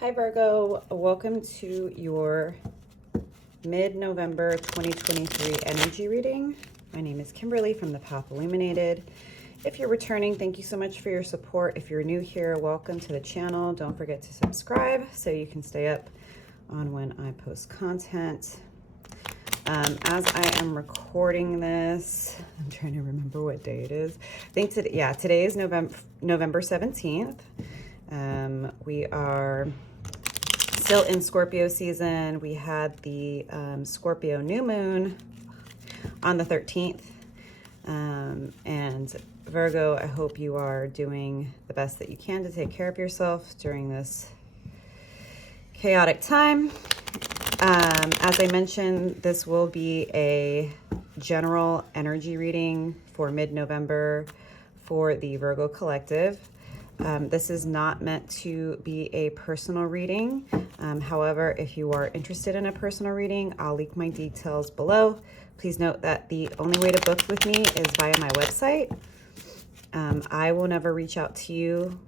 Hi Virgo, welcome to your mid-November 2023 energy reading. My name is Kimberly from the Path Illuminated. If you're returning, thank you so much for your support. If you're new here, welcome to the channel. Don't forget to subscribe so you can stay up on when I post content. As I am recording this, I'm trying to remember what day it is. I think today is November 17th. We are still in Scorpio season. We had the Scorpio new moon on the 13th. And Virgo, I hope you are doing the best that you can to take care of yourself during this chaotic time. As I mentioned, this will be a general energy reading for mid-November for the Virgo Collective. This is not meant to be a personal reading. However, if you are interested in a personal reading, I'll link my details below. Please note that the only way to book with me is via my website. I will never reach out to you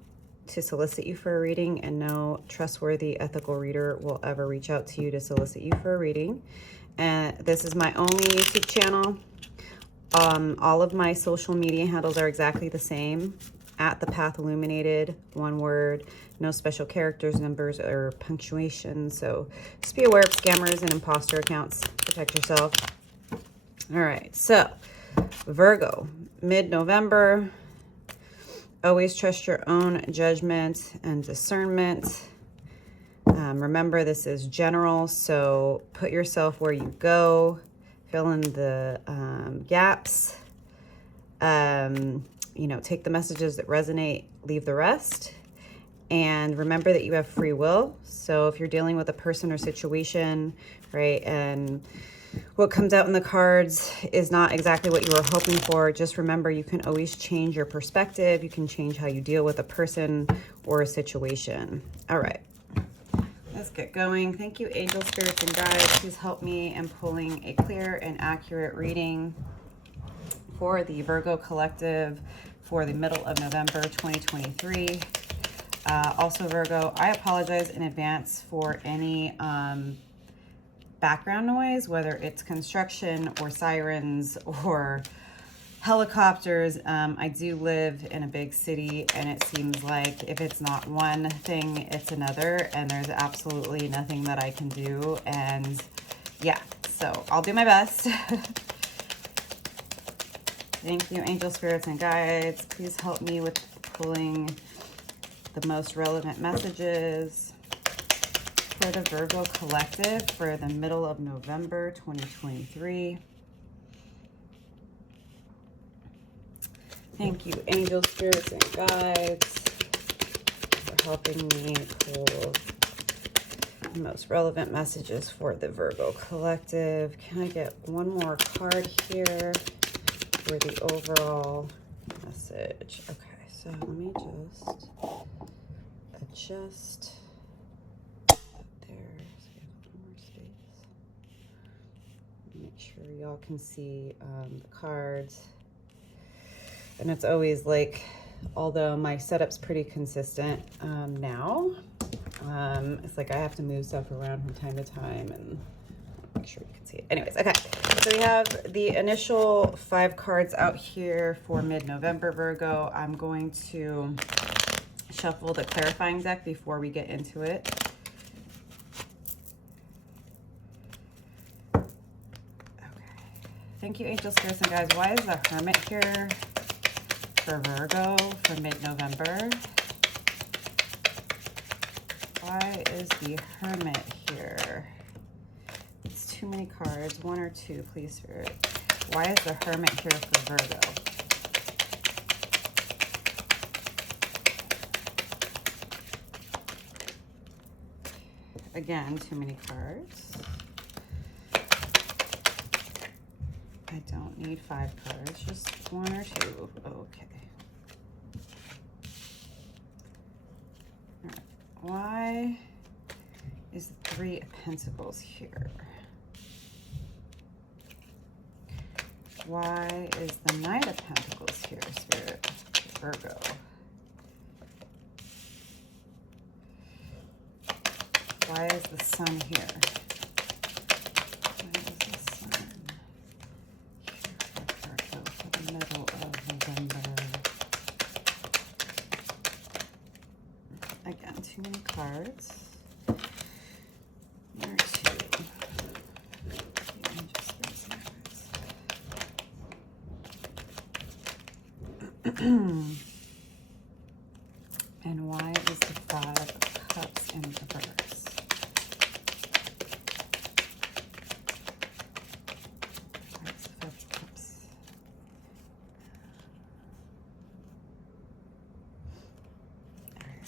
to solicit you for a reading, and no trustworthy ethical reader will ever reach out to you to solicit you for a reading. And this is my only YouTube channel. All of my social media handles are exactly the same. At the Path Illuminated, one word, no special characters, numbers, or punctuation. So just be aware of scammers and imposter accounts. Protect yourself. All right, so Virgo, mid-November. Always trust your own judgment and discernment. Remember, this is general, so put yourself where you go. Fill in the gaps. Take the messages that resonate, leave the rest. And remember that you have free will. So if you're dealing with a person or situation, right, and what comes out in the cards is not exactly what you were hoping for, just remember you can always change your perspective. You can change how you deal with a person or a situation. All right, let's get going. Thank you, angel spirits and guides. Please help me in pulling a clear and accurate reading for the Virgo Collective for the middle of November 2023. Also, Virgo, I apologize in advance for any background noise, whether it's construction or sirens or helicopters. I do live in a big city, and it seems like if it's not one thing, it's another, and there's absolutely nothing that I can do. And yeah, so I'll do my best. Thank you, angel spirits and guides. Please help me with pulling the most relevant messages for the Virgo Collective for the middle of November 2023. Thank you, angel spirits and guides, for helping me pull the most relevant messages for the Virgo Collective. Can I get one more card here for the overall message? Okay, so let me just adjust that there so we have a little more space. Make sure y'all can see the cards. And it's always like, although my setup's pretty consistent now, it's like I have to move stuff around from time to time and make sure you can see it. Anyways, okay. So we have the initial 5 cards out here for mid-November, Virgo. I'm going to shuffle the clarifying deck before we get into it. Okay. Thank you, angel spirits and guides. Why is the Hermit here for Virgo for mid-November? Why is the Hermit here? It's too many cards. 1 or 2, please, Spirit. Why is the Hermit here for Virgo? Again, too many cards. I don't need 5 cards, just 1 or 2. Okay. All right. Why is the 3 of Pentacles here? Why is the Knight of Pentacles here, Spirit? Virgo. why is the sun here? Why is the sun here for Virgo for the middle of November? Again, too many cards. One or two. Let me just throw some cards. And why is the Five of Cups in reverse? Why is the Five of Cups?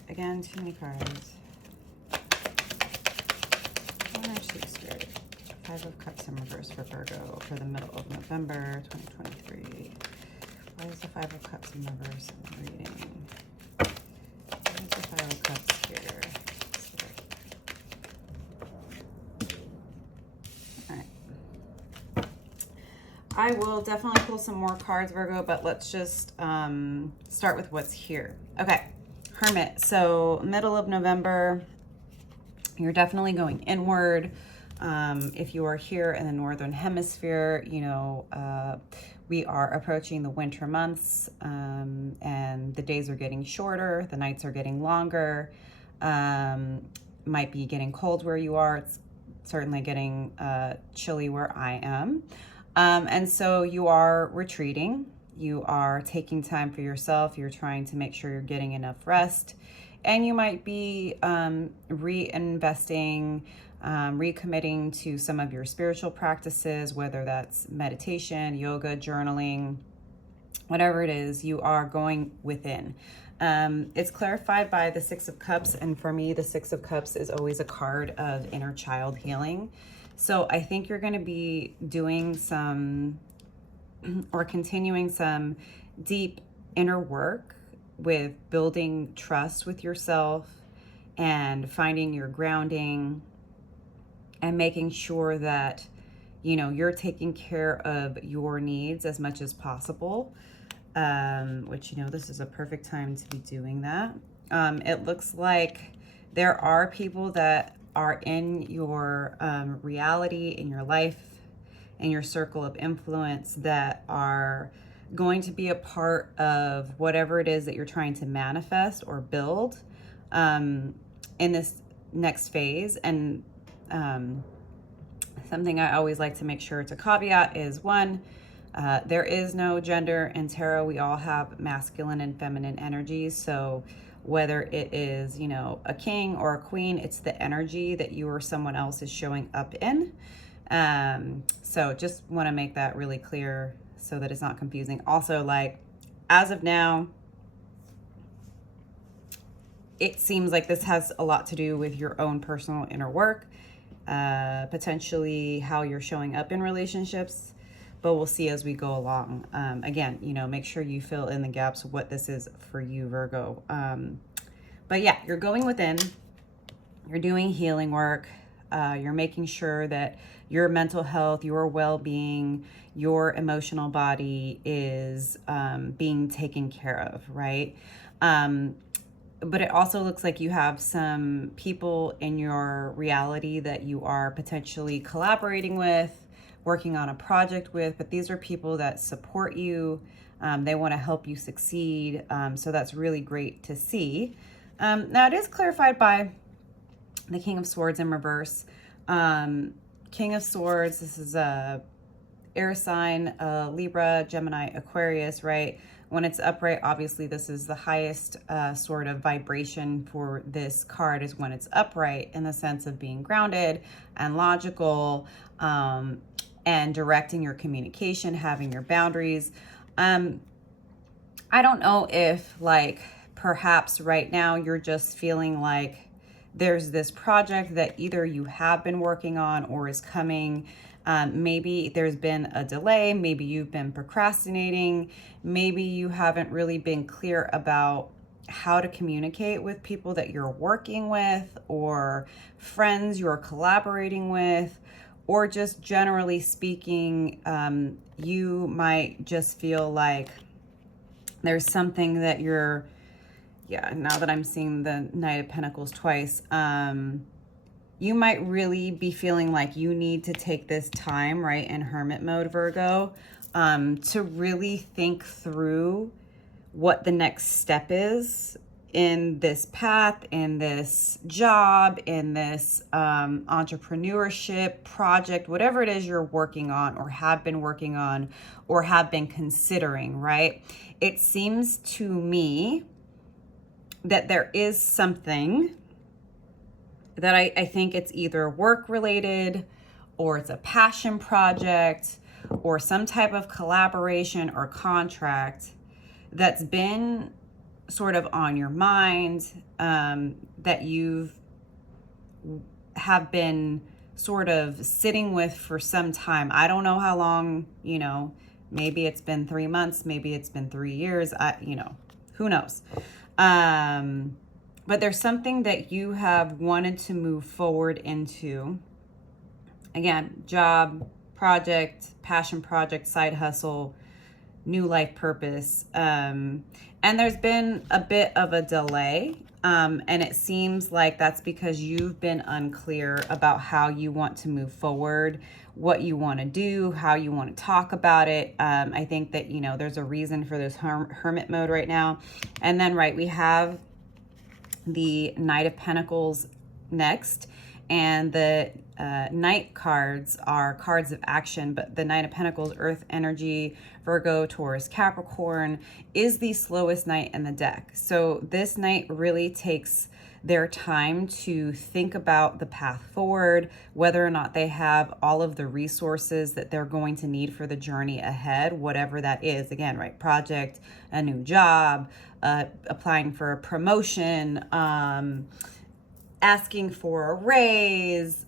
Again, too many cards. I'm actually scared. Five of Cups in reverse for Virgo for the middle of November 2023. Why is the Five of Cups in reverse in the reading? Why is the Five of Cups here? All right. I will definitely pull some more cards, Virgo, but let's just start with what's here. Okay. Hermit. So middle of November, you're definitely going inward. If you are here in the Northern Hemisphere, you know, we are approaching the winter months, and the days are getting shorter, the nights are getting longer, might be getting cold where you are. It's certainly getting chilly where I am. And so you are retreating. You are taking time for yourself. You're trying to make sure you're getting enough rest. And you might be reinvesting, recommitting to some of your spiritual practices, whether that's meditation, yoga, journaling, whatever it is, you are going within. It's clarified by the Six of Cups. And for me, the Six of Cups is always a card of inner child healing. So I think you're going to be doing some or continuing some deep inner work with building trust with yourself and finding your grounding and making sure that, you know, you're taking care of your needs as much as possible, which, you know, this is a perfect time to be doing that. It looks like there are people that are in your reality, in your life, in your circle of influence that are going to be a part of whatever it is that you're trying to manifest or build in this next phase. And something I always like to make sure to caveat is one, there is no gender in tarot. We all have masculine and feminine energies. So whether it is, you know, a king or a queen, it's the energy that you or someone else is showing up in. So just want to make that really clear so that it's not confusing. Also, like, as of now, it seems like this has a lot to do with your own personal inner work, potentially how you're showing up in relationships, but we'll see as we go along. Again, you know, make sure you fill in the gaps of what this is for you, Virgo. But yeah, you're going within, you're doing healing work, you're making sure that your mental health, your well-being, your emotional body is being taken care of, right? But it also looks like you have some people in your reality that you are potentially collaborating with, working on a project with, but these are people that support you. They want to help you succeed. So that's really great to see. Now it is clarified by the King of Swords in reverse. King of Swords, this is a air sign, Libra, Gemini, Aquarius, right? When it's upright, obviously this is the highest sort of vibration for this card is when it's upright, in the sense of being grounded and logical, and directing your communication, having your boundaries. I don't know if, like, perhaps right now you're just feeling like there's this project that either you have been working on or is coming. Maybe there's been a delay. Maybe you've been procrastinating. Maybe you haven't really been clear about how to communicate with people that you're working with, or friends you're collaborating with, or just generally speaking, you might just feel like there's something that you're, yeah, now that I'm seeing the Knight of Pentacles twice, you might really be feeling like you need to take this time, right, in hermit mode, Virgo, to really think through what the next step is in this path, in this job, in this entrepreneurship project, whatever it is you're working on or have been working on or have been considering, right? It seems to me that there is something that I think it's either work related or it's a passion project or some type of collaboration or contract that's been sort of on your mind, that have been sort of sitting with for some time. I don't know how long, you know, maybe it's been 3 months, maybe it's been 3 years, you know, who knows? But there's something that you have wanted to move forward into. Again, job, project, passion project, side hustle, new life purpose. And there's been a bit of a delay. And it seems like that's because you've been unclear about how you want to move forward, what you want to do, how you want to talk about it. I think that, you know, there's a reason for this hermit mode right now. And then, right, we have the Knight of Pentacles next, and the Knight cards are cards of action, but the Knight of Pentacles, Earth energy, Virgo, Taurus, Capricorn, is the slowest Knight in the deck. So this Knight really takes their time to think about the path forward, whether or not they have all of the resources that they're going to need for the journey ahead, whatever that is. Again, right, project, a new job, applying for a promotion, asking for a raise,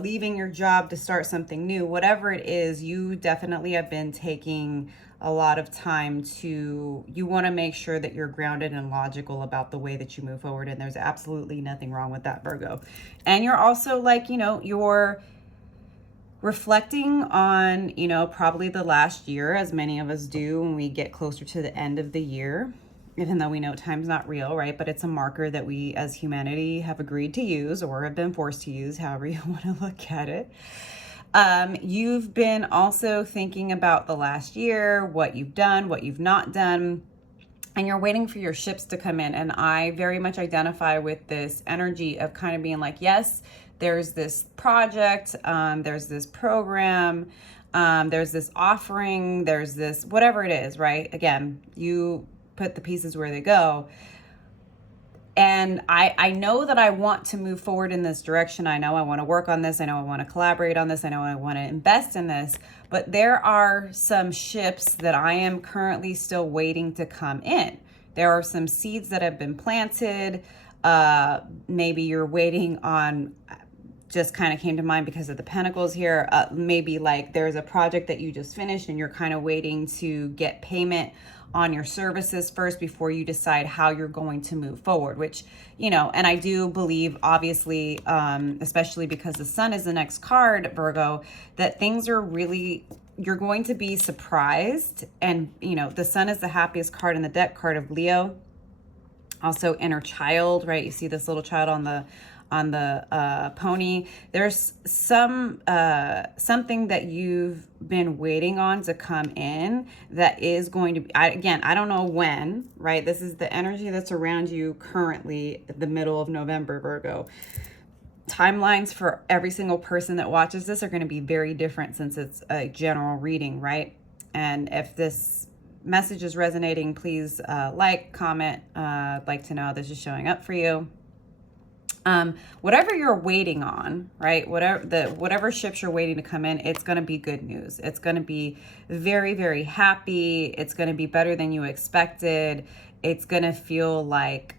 leaving your job to start something new, whatever it is, you definitely have been taking a lot of time you want to make sure that you're grounded and logical about the way that you move forward. And there's absolutely nothing wrong with that, Virgo. And you're also like, you know, you're reflecting on, you know, probably the last year, as many of us do when we get closer to the end of the year, even though we know time's not real, right? But it's a marker that we as humanity have agreed to use or have been forced to use, however you want to look at it. You've been also thinking about the last year, what you've done, what you've not done, and you're waiting for your ships to come in. And I very much identify with this energy of kind of being like, yes, there's this project, there's this program, there's this offering, there's this, whatever it is, right? Again, you put the pieces where they go. And I know that I want to move forward in this direction. I know I want to work on this. I know I want to collaborate on this. I know I want to invest in this. But there are some ships that I am currently still waiting to come in. There are some seeds that have been planted. Maybe you're waiting on, just kind of came to mind because of the pentacles here. Maybe like there's a project that you just finished and you're kind of waiting to get payment on your services first before you decide how you're going to move forward, which, you know, and I do believe, obviously, especially because the sun is the next card, Virgo, that things are really, you're going to be surprised. And, you know, the sun is the happiest card in the deck, card of Leo. Also inner child, right? You see this little child on the pony. There's something that you've been waiting on to come in that is going to be, I don't know when, right? This is the energy that's around you currently at the middle of November, Virgo. Timelines for every single person that watches this are going to be very different since it's a general reading, right? And if this message is resonating, please like, comment. I'd like to know how this is showing up for you. Whatever you're waiting on, right? Whatever ships you're waiting to come in, it's going to be good news. It's going to be very, very happy. It's going to be better than you expected. It's going to feel like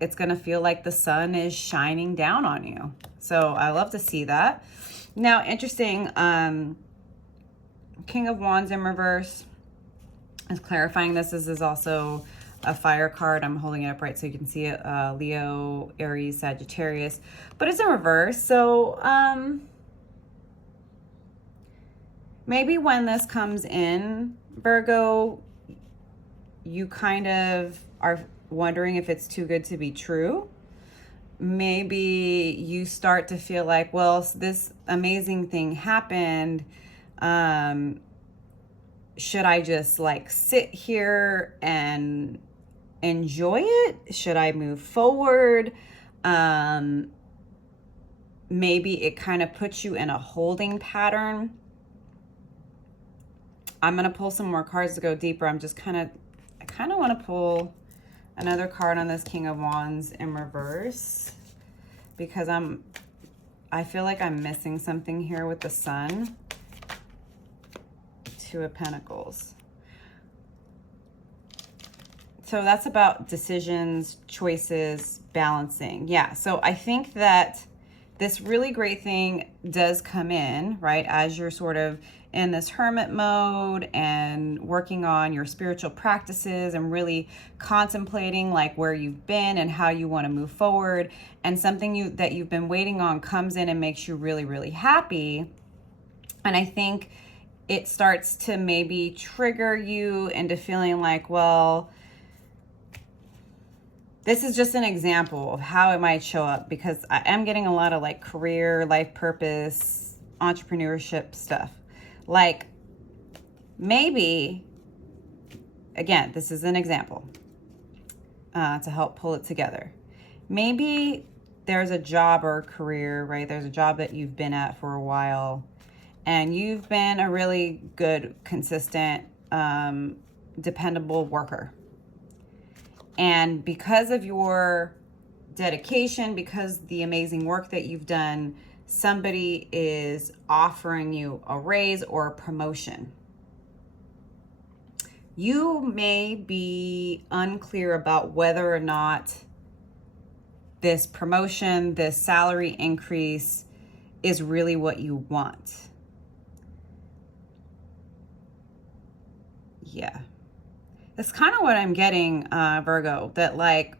the sun is shining down on you. So I love to see that. Now, interesting, King of Wands in reverse is clarifying this. This is also a fire card. I'm holding it up right so you can see it. Leo, Aries, Sagittarius, but it's in reverse. So maybe when this comes in, Virgo, you kind of are wondering if it's too good to be true. maybe you start to feel like, well, this amazing thing happened. Should I just like sit here and enjoy it? Should I move forward? Maybe it kind of puts you in a holding pattern. I'm going to pull some more cards to go deeper. I kind of want to pull another card on this King of Wands in reverse, because I feel like I'm missing something here with the Sun. Two of Pentacles. So that's about decisions, choices, balancing. Yeah, so I think that this really great thing does come in, right, as you're sort of in this hermit mode and working on your spiritual practices and really contemplating like where you've been and how you want to move forward, and something that you've been waiting on comes in and makes you really, really happy. And I think it starts to maybe trigger you into feeling like, well, this is just an example of how it might show up, because I am getting a lot of like career, life purpose, entrepreneurship stuff. Like maybe, again, this is an example to help pull it together. Maybe there's a job or a career, right? There's a job that you've been at for a while, and you've been a really good, consistent, dependable worker. And because of your dedication, because the amazing work that you've done, somebody is offering you a raise or a promotion. You may be unclear about whether or not this promotion, this salary increase is really what you want. Yeah. That's kind of what I'm getting, Virgo, that like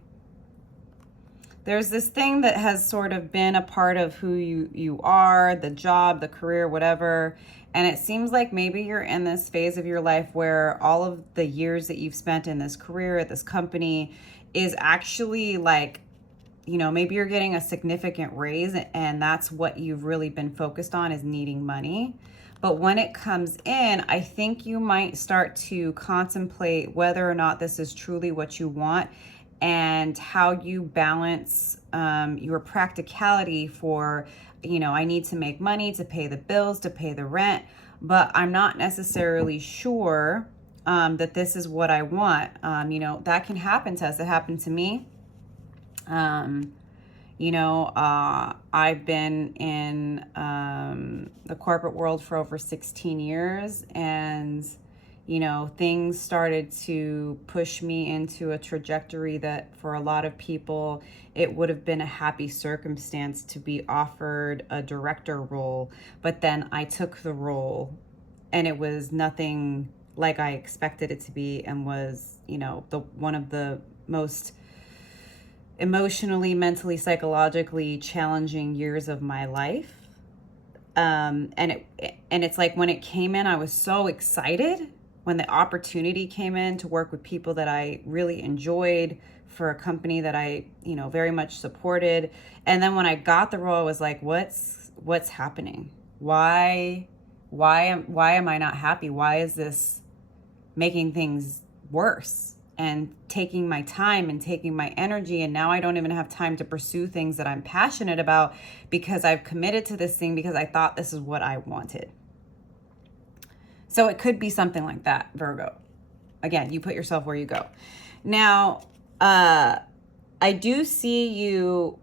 there's this thing that has sort of been a part of who you are, the job, the career, whatever. And it seems like maybe you're in this phase of your life where all of the years that you've spent in this career at this company is actually like, you know, maybe you're getting a significant raise, and that's what you've really been focused on, is needing money. But when it comes in, I think you might start to contemplate whether or not this is truly what you want, and how you balance your practicality for, you know, I need to make money to pay the bills, to pay the rent, but I'm not necessarily sure that this is what I want. You know, that can happen to us. It happened to me. You know, I've been in the corporate world for over 16 years, and, you know, things started to push me into a trajectory that for a lot of people, it would have been a happy circumstance to be offered a director role. But then I took the role and it was nothing like I expected it to be, and was, you know, one of the most emotionally, mentally, psychologically challenging years of my life. And it's like when it came in, I was so excited when the opportunity came in to work with people that I really enjoyed, for a company that I, you know, very much supported. And then when I got the role, I was like, what's happening? Why am I not happy? Why is this making things worse and taking my time and taking my energy? And now I don't even have time to pursue things that I'm passionate about, because I've committed to this thing because I thought this is what I wanted. So it could be something like that, Virgo. Again, you put yourself where you go. Now, I do see you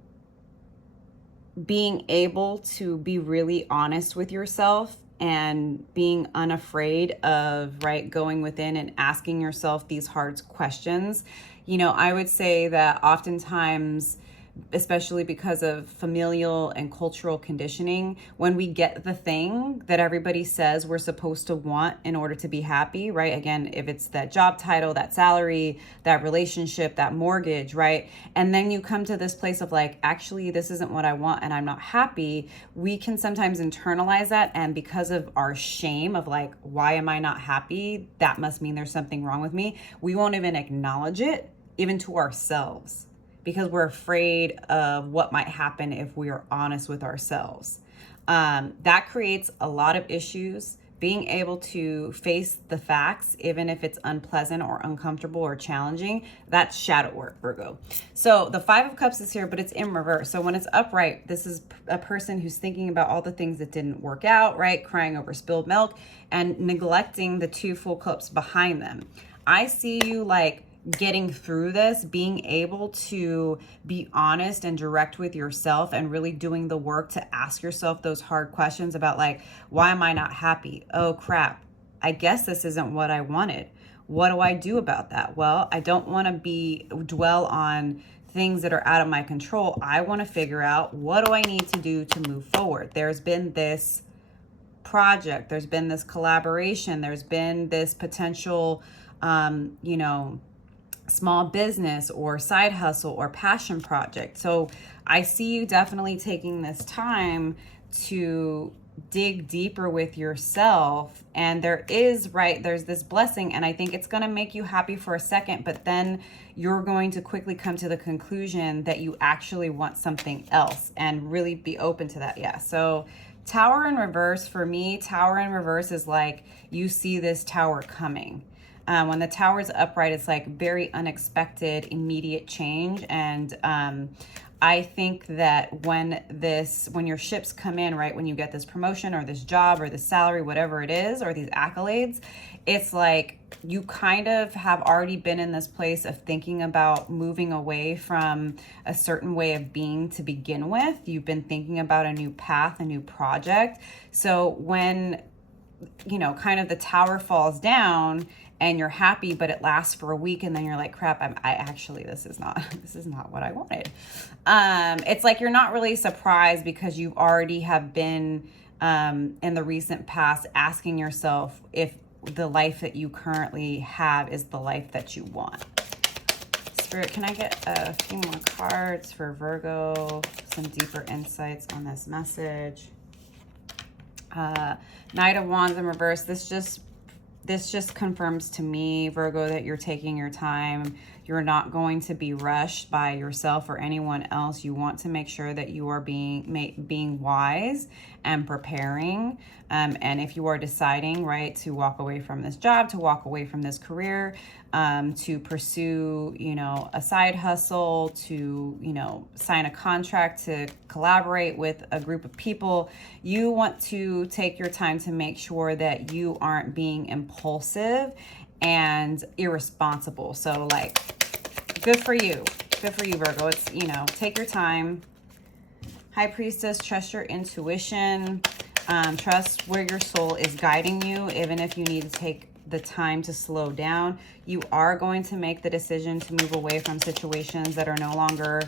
being able to be really honest with yourself and being unafraid of, right, going within and asking yourself these hard questions. You know, I would say that oftentimes, especially because of familial and cultural conditioning, when we get the thing that everybody says we're supposed to want in order to be happy, right? Again, if it's that job title, that salary, that relationship, that mortgage, right? And then you come to this place of like, actually, this isn't what I want and I'm not happy. We can sometimes internalize that. And because of our shame of like, why am I not happy? That must mean there's something wrong with me. We won't even acknowledge it, even to ourselves. because we're afraid of what might happen if we are honest with ourselves. That creates a lot of issues. Being able to face the facts, even if it's unpleasant or uncomfortable or challenging, that's shadow work, Virgo. So the Five of Cups is here, but it's in reverse. So when it's upright, this is a person who's thinking about all the things that didn't work out, right? Crying over spilled milk and neglecting the two full cups behind them. I see you like getting through this, being able to be honest and direct with yourself and really doing the work to ask yourself those hard questions about like, why am I not happy? Oh crap, I guess this isn't what I wanted. What do I do about that? Well, I don't want to dwell on things that are out of my control. I want to figure out, what do I need to do to move forward? There's been this project, there's been this collaboration, there's been this potential, small business or side hustle or passion project. So I see you definitely taking this time to dig deeper with yourself. And there's this blessing, and I think it's going to make you happy for a second, but then you're going to quickly come to the conclusion that you actually want something else and really be open to that. Yeah. So Tower in reverse, for me, Tower in reverse is like you see this tower coming. When the tower is upright, it's like very unexpected, immediate change. And I think that when your ships come in, right, when you get this promotion or this job or this salary, whatever it is, or these accolades, it's like you kind of have already been in this place of thinking about moving away from a certain way of being to begin with. You've been thinking about a new path, a new project. So when, kind of the tower falls down and you're happy, but it lasts for a week, and then you're like, crap, this is not what I wanted. It's like you're not really surprised because you've already have been in the recent past asking yourself if the life that you currently have is the life that you want. Spirit, can I get a few more cards for Virgo? Some deeper insights on this message. Knight of Wands in reverse. This just confirms to me, Virgo, that you're taking your time. You're not going to be rushed by yourself or anyone else. You want to make sure that you are being wise and preparing. And if you are deciding, right, to walk away from this job, to walk away from this career, to pursue, a side hustle, to, sign a contract, to collaborate with a group of people, you want to take your time to make sure that you aren't being impulsive and irresponsible. So like, good for you, Virgo. It's, take your time. High Priestess, trust your intuition. Trust where your soul is guiding you, even if you need to take the time to slow down. You are going to make the decision to move away from situations that are no longer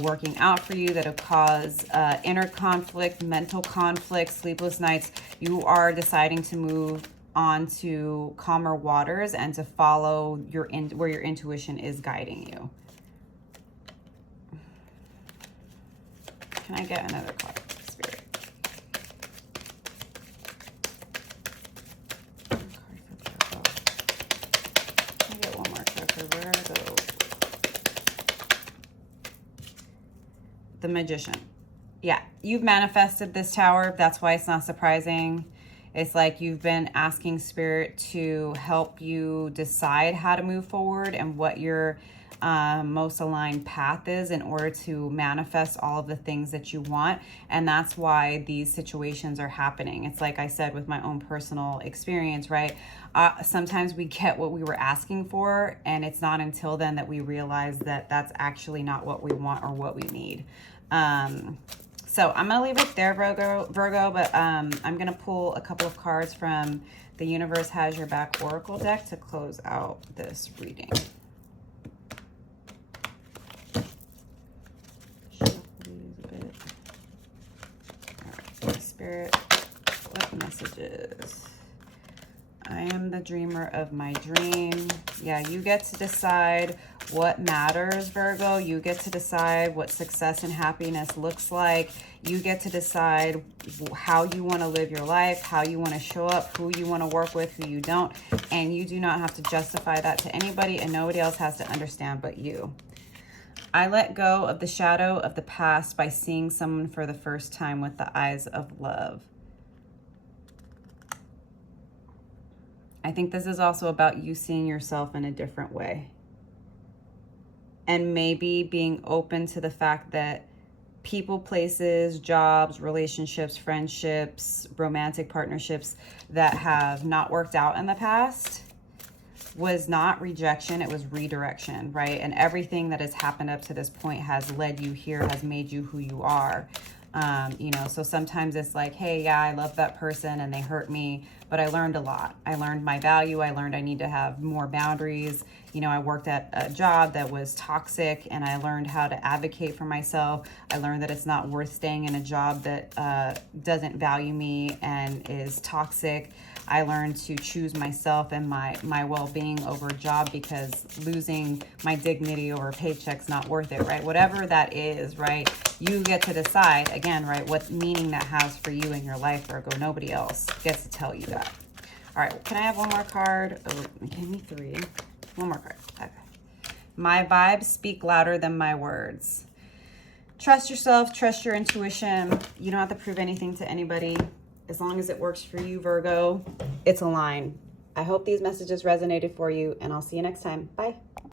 working out for you, that have caused inner conflict, mental conflict, sleepless nights. You are deciding to move on to calmer waters and to follow where your intuition is guiding you. Can I get another card, Spirit? Can I get one more card for Virgo? The Magician. Yeah, you've manifested this tower. That's why it's not surprising. It's like you've been asking Spirit to help you decide how to move forward and what your most aligned path is in order to manifest all of the things that you want. And that's why these situations are happening. It's like I said with my own personal experience, right? Sometimes we get what we were asking for, and it's not until then that we realize that that's actually not what we want or what we need. So I'm going to leave it there, Virgo, but I'm going to pull a couple of cards from the Universe Has Your Back Oracle deck to close out this reading. Shuffle these a bit. All right, Spirit, what messages? I am the dreamer of my dream. Yeah, you get to decide what matters, Virgo. You get to decide what success and happiness looks like. You get to decide how you want to live your life, how you want to show up, who you want to work with, who you don't. And you do not have to justify that to anybody, and nobody else has to understand but you. I let go of the shadow of the past by seeing someone for the first time with the eyes of love. I think this is also about you seeing yourself in a different way. And maybe being open to the fact that people, places, jobs, relationships, friendships, romantic partnerships that have not worked out in the past was not rejection, it was redirection, right? And everything that has happened up to this point has led you here, has made you who you are. You know, so sometimes it's like, hey, yeah, I love that person and they hurt me, but I learned a lot. I learned my value. I learned I need to have more boundaries. You know, I worked at a job that was toxic and I learned how to advocate for myself. I learned that it's not worth staying in a job that doesn't value me and is toxic. I learned to choose myself and my well-being over a job, because losing my dignity over a paycheck's not worth it, right? Whatever that is, right? You get to decide, again, right, what meaning that has for you in your life, Virgo. Nobody else gets to tell you that. All right, can I have one more card? Oh, give me 3. One more card. Okay. My vibes speak louder than my words. Trust yourself, trust your intuition. You don't have to prove anything to anybody. As long as it works for you, Virgo, it's a line. I hope these messages resonated for you, and I'll see you next time. Bye.